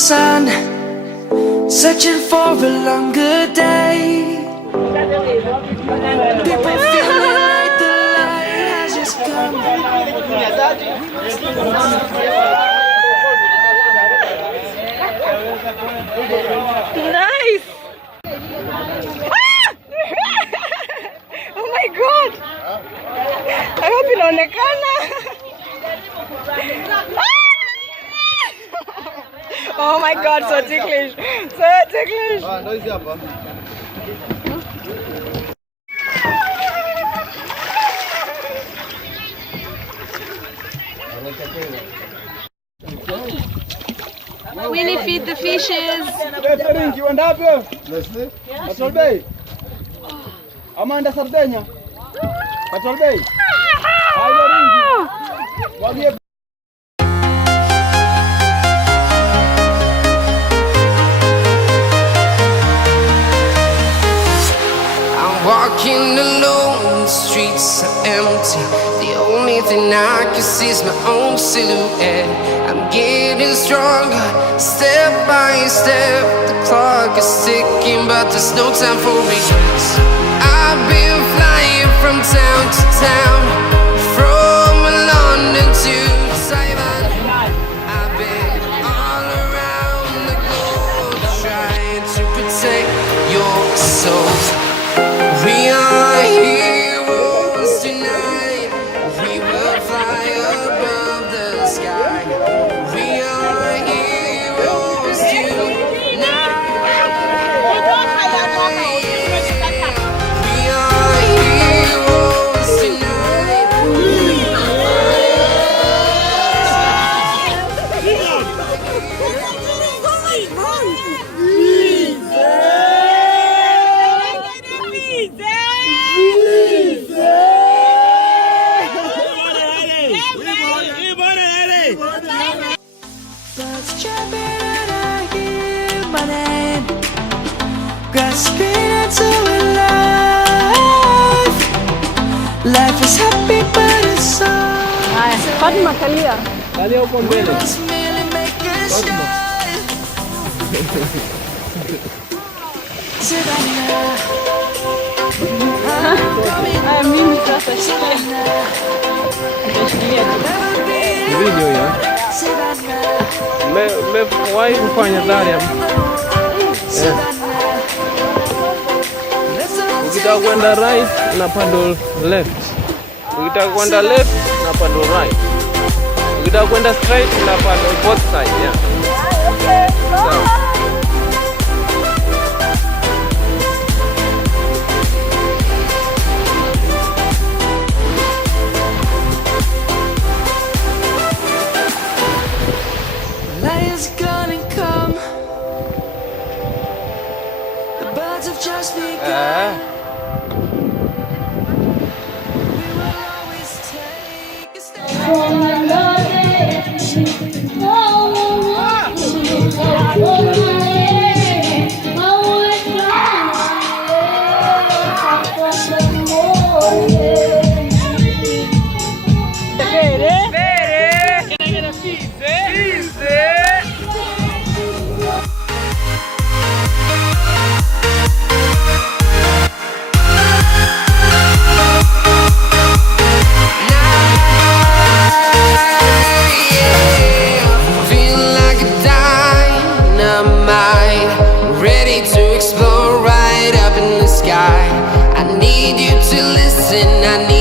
sun, searching for a longer day. People feel like the light has just come. Nice! Oh my god! I hope inaonekana. Oh my god, so ticklish. So ticklish. Willie, feed the fishes. Amanda Sardegna. Patolbei. I'm walking alone, the streets are empty. The only thing I can see is my own silhouette. I'm getting stronger, step by step. The clock is ticking, but there's no time for regrets. I've been flying from town to town, from London to Taiwan. I've been all around the globe, trying to protect your soul. We are heroes tonight. We will fly above the sky. We are heroes tonight. We are heroes tonight. Birds chirping and I hear my name, grasping into life. Life is happy but it's so Haya, Fatma kalia. Kalia huko mbele. must merely make a shine. Savannah, Haya, mimi sasa shikilia. Nitashikilia tu. Video ya. Mewahi kufanya dhari hapo. Ukitaka kwenda right na paddle left. Ukitaka kwenda left na paddle right. Ukitaka kwenda straight na paddle both side, yeah. Sawa. light is gonna come. The birds have just begun. We will always take a step. Feeling like a dynamite, ready to explode right up in the sky. I need you to listen, I need